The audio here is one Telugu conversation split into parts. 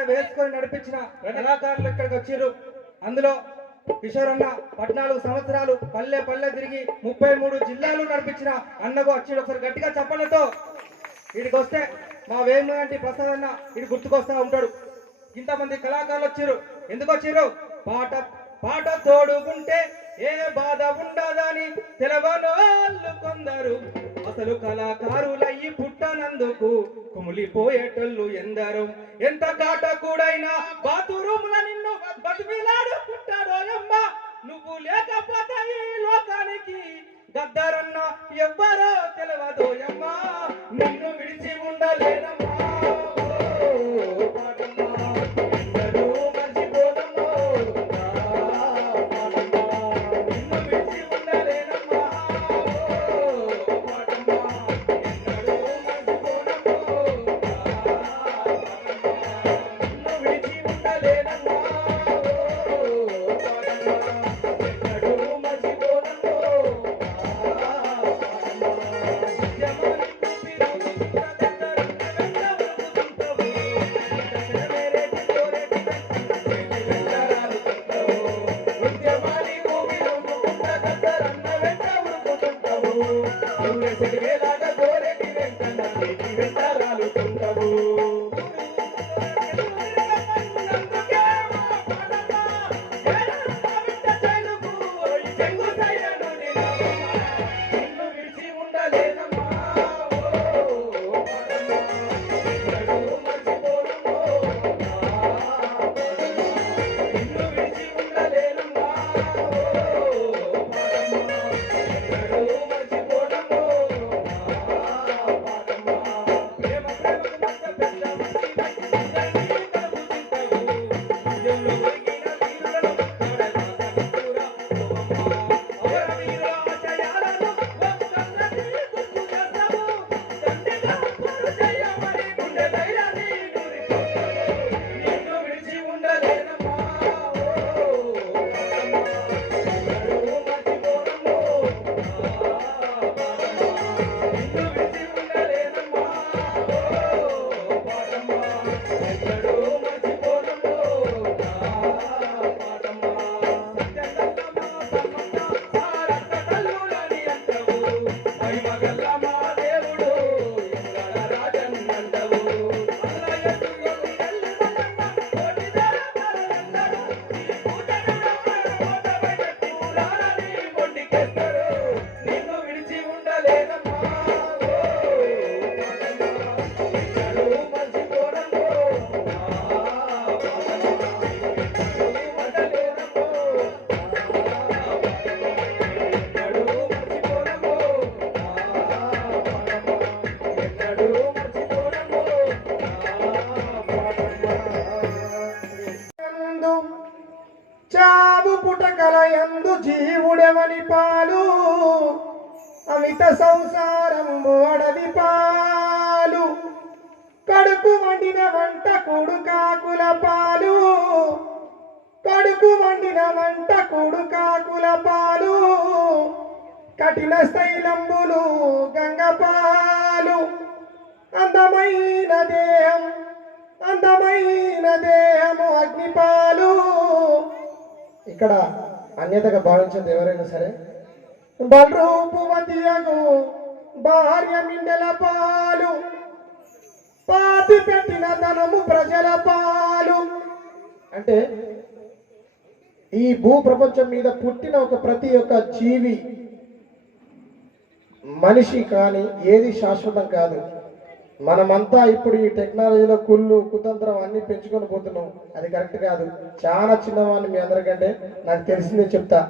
వేసుకొని నడిపించిన కళాకారులు ఇక్కడికి వచ్చారు అందులో కిషోర్ అన్న పద్నాలుగు సంవత్సరాలు పల్లె పల్లె తిరిగి ముప్పై మూడు జిల్లాలు నడిపించిన అన్నకు వచ్చి ఒకసారి గట్టిగా చెప్పలతో వీడికి వస్తే మా వేమగంటి ప్రసాద్ అన్న వీడు గుర్తుకొస్తా ఉంటాడు. ఇంతమంది కళాకారులు వచ్చిర్రు. ఎందుకు వచ్చిర్రు? పాట పాట తోడుకుంటే ఏ బాధ ఉండదని తెలవనోళ్ళు కొందరు. అసలు కళాకారుల పుట్టనందుకు కుమిలిపోయేటోళ్ళు ఎందరు? ఎంత కాటకుడైనా బాతురూముల నిన్ను బతిమిలాడుకుంటాడోయమ్మ నువ్వు లేకపోతే ఈ లోకానికి గద్దరన్న ఎవ్వరో తెలియదోయమ్మా నిన్ను విడిచి ఉండలేనమ్మా. సంసారము అడవి పాలు. కడుపు వండిన వంట కూడు కాకుల పాలు. కడుపు వండిన వంట కూడు కాకుల పాలు. కఠిన స్థైలంబులు గంగపాలు అందమైన దేహం అందమైన దేహము అగ్నిపాలు ఇక్కడ అన్యతగా భావించేది ఎవరైనా సరే బలరూపువతియగు భార్య మిండల పాలు. పాతి పెట్టిన ధనము ప్రజల పాలు. అంటే ఈ భూ ప్రపంచం మీద పుట్టిన ఒక ప్రతి ఒక్క జీవి మనిషి కానీ ఏది శాశ్వతం కాదు. మనమంతా ఇప్పుడు ఈ టెక్నాలజీలో కుళ్ళు కుతంత్రం అన్ని పెంచుకొని పోతున్నాం. అది కరెక్ట్ కాదు. చాలా చిన్నవాడిని మీ అందరికంటే నాకు తెలిసిందే చెప్తా.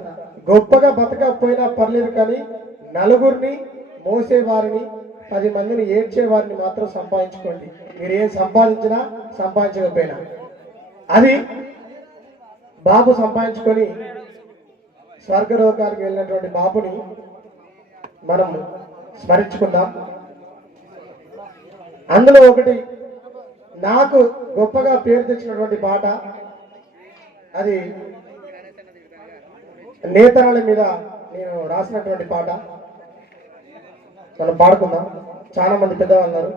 గొప్పగా బతకపోయినా పర్లేదు కానీ నలుగురిని మోసేవారిని పది మందిని ఏడ్చేవారిని మాత్రం సంపాదించుకోండి. మీరు ఏం సంపాదించినా సంపాదించకపోయినా. అది బాబు సంపాదించుకొని స్వర్గలోకానికి వెళ్ళినటువంటి బాబుని మనం స్మరించుకుందాం. అందులో ఒకటి నాకు గొప్పగా పేరు తెచ్చినటువంటి పాట అది నేతరాల మీద నేను రాసినటువంటి పాట మనం పాడుకుందాం. చాలా మంది పెద్దవాళ్ళు ఉన్నారు.